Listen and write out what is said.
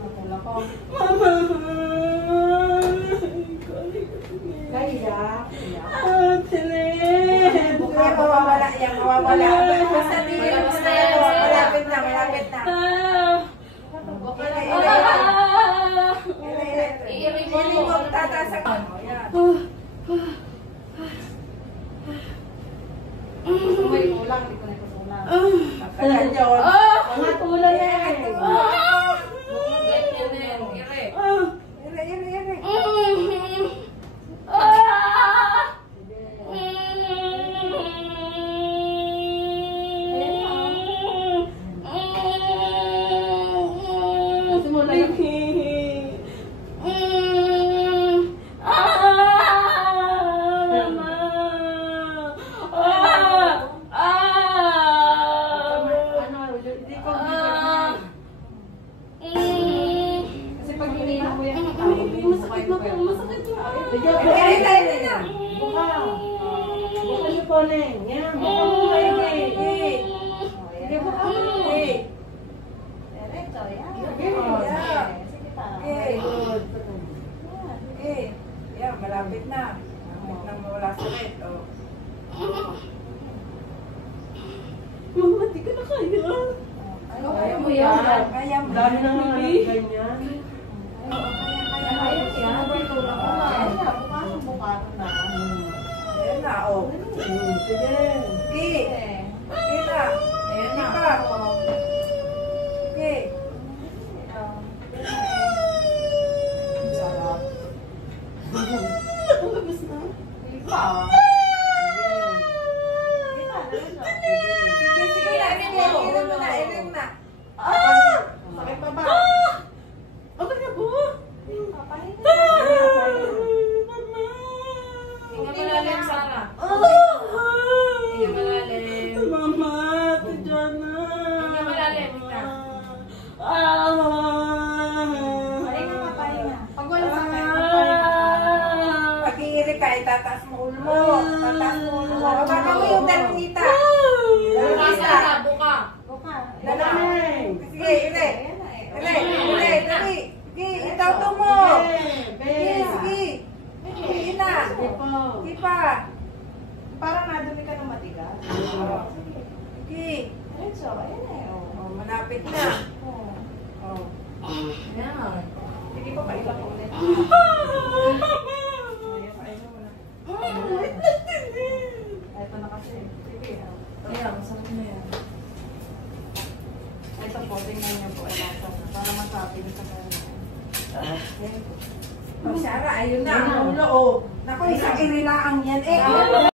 Napula ko. Mama! Gaya. Tilit! Yan, mawawala. Yan, mawawala. Basta din. Malapit na, malapit na. Ili mo, tataas ako. Sumay mo lang, hindi ko na kusulang. Tagal yun. Mga tulan na yan. Malapit na. Malapit na mawala sakit. Mama, di ka na kaya. Kaya mo yan. Kaya mo. Dami na nga ganyan. Kaya yan. Ayan na, o. Sige. Sige. Sige na. Ayan na. Sige. Sarap. Tapos na. Iba. Sige na. Ilim mo na. Ilim na. Sakit pa ba? Okay na po. Papahinga. Hindi malalim, Sarah. Hindi malalim. Mama, Tijana. Hindi malalim. Pahinga ka, pahinga. Pag wala sa kayo, pahinga. Pag-iiri ka, itataas mo ulo mo. Tataas mo ulo mo. Baka mo yung dalawita. Dalawita. Buka. Buka. Dalawita. Sige, ili. Ili. Ili. Dali. Sige, itaw mo. Sige, sige. Sige na. Sige pa. Parang nadumi ka ng matigas. Sige. Diretso. Ayan na eh. Malapit na. Ayan. Sige pa, pailak ulit. Ito na kasi. Sige. Ayan, masarap na yan. Ito po, tingnan niyo po. Para masabi niyo sa kanya. Sarah, ayun na. Ang ulo, oh. Naku, isang irilaang yan eh.